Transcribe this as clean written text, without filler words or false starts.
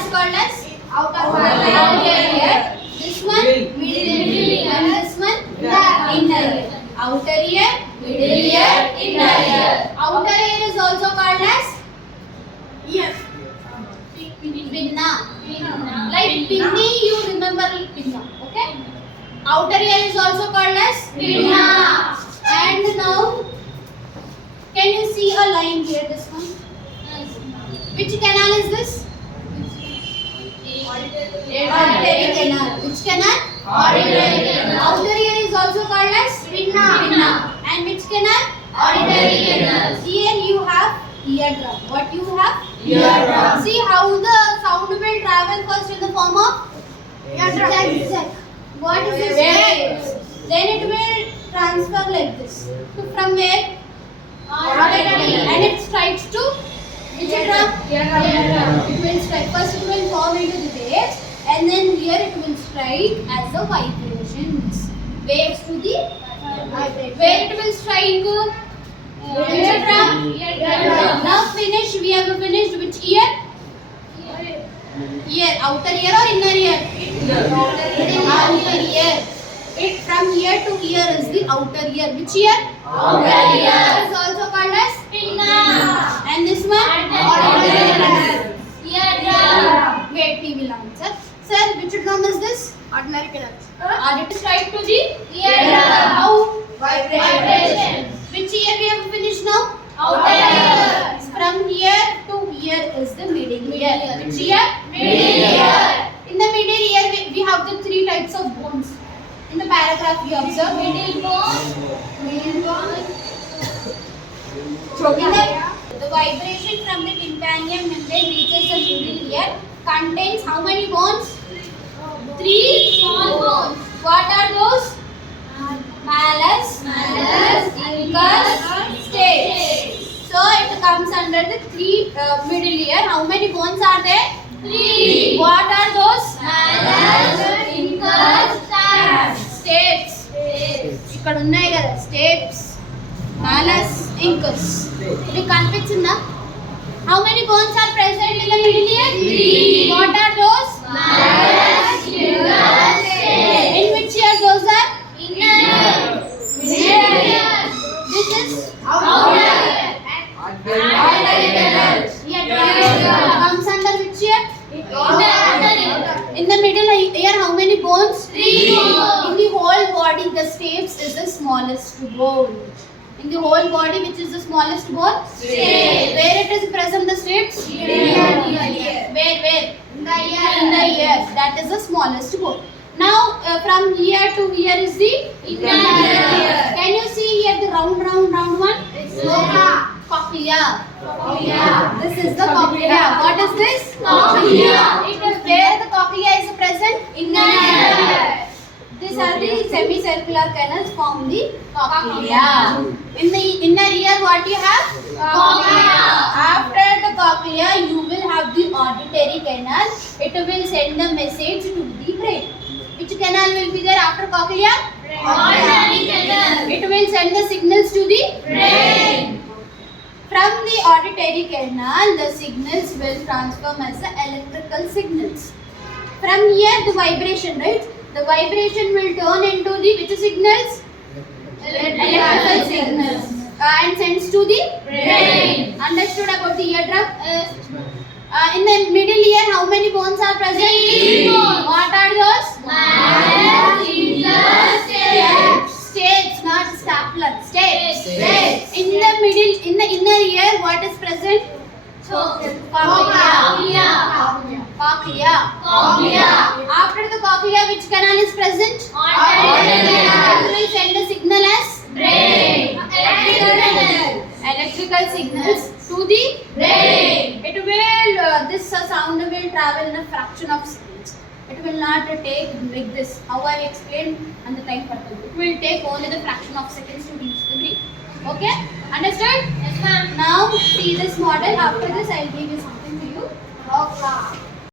is called as outer ear. This one middle ear, and this one inner ear. Outer ear, middle ear, inner ear. Outer ear is also called as pinna. Like pinny, you remember pinna, okay? Outer ear is also called as pinna. And now, can you see a line here? This one. Which canal is this? Auditory canal. Which canal? Auditory canal. Outer ear is also called as pinna. And which canal? Auditory canal. Here you have eardrum. What you have? Eardrum. See how the sound will travel first in the form of eardrum. What is this? Waves. Then it will transfer like this. So from where? Auditory. And it strikes to which drum? Eardrum. It will strike. First it will form into the waves, and then here it will strike as the vibrations. Waves to the where it will strike? Eardrum. Now finish. We have finished which ear? Ear. Outer ear or inner ear? Outer ear. It from ear to ear is the outer ear. Which ear? Outer ear. It is also called as pinna. And this one? Eardrum. Wait, we will answer. Sir, which drum is this? Ordinary canal. It is right to the Eardrum. How? Vibration. Which ear we have finished now? Outer ear. From here to here is the middle ear. Which ear? Middle ear. In the middle ear, we have the three types of bones. In the paragraph, we observe middle bone. The vibration from the tympanium membrane reaches the middle ear contains how many bones? Three small bones. What are those? Malleus, incus, stapes. So it comes under the three middle ear. How many bones are there? Three. What are those? Malleus, incus, stapes. ఇక్కడ ఉన్నాయి కదా స్టేప్స్ malleus incus. ఇది కనిపించిందా? How many bones are present in the middle ear? Three. What are those? Malleus, incus, stapes. In which ear those are? Inner. Middle ear. This is Outer ear. Auditory canal. comes under which ear? Outer ear. In the middle ear, how many bones? Three. In the whole body, the stapes is the smallest bone. In the whole body, which is the smallest bone? Stapes. Where it is present, the stapes? Ear. Where? In the ear. In the ear. That is the smallest bone. Now, from ear to ear is the Inner ear. Can you see here the round one? Cochlea. This is the cochlea. What is this? Cochlea. It is where the cochlea is present? Inner ear. These are the semicircular canals form the cochlea. In the inner ear, what you have? Cochlea. After the cochlea, you will have the auditory canal. It will send the message to the brain. Which canal will be there after cochlea? Auditory canal. It will send the signals to the Brain. From the auditory canal, the signals will transform as the electrical signals. From here, the vibration, right? The vibration will turn into the which signals? Electrical signals. And sends to the Brain. Understood about the eardrum? In the middle ear, how many bones are present? Three bones. What are those? Malleus, incus, stapes. Stapes, not stapler. Stapes. Stapes. In the inner ear, what is present? Cochlea. After the cochlea, which canal is present? Auditory canal. It will send the signal as Brain. electrical signals to the Brain. It will this sound will travel in a fraction of seconds. It will not take like this. How I explained and the time purpose. It will take only the fraction of seconds to reach the brain. Okay? Understood? Yes, ma'am. Now see this model. After this, I'll give you something to you. Okay.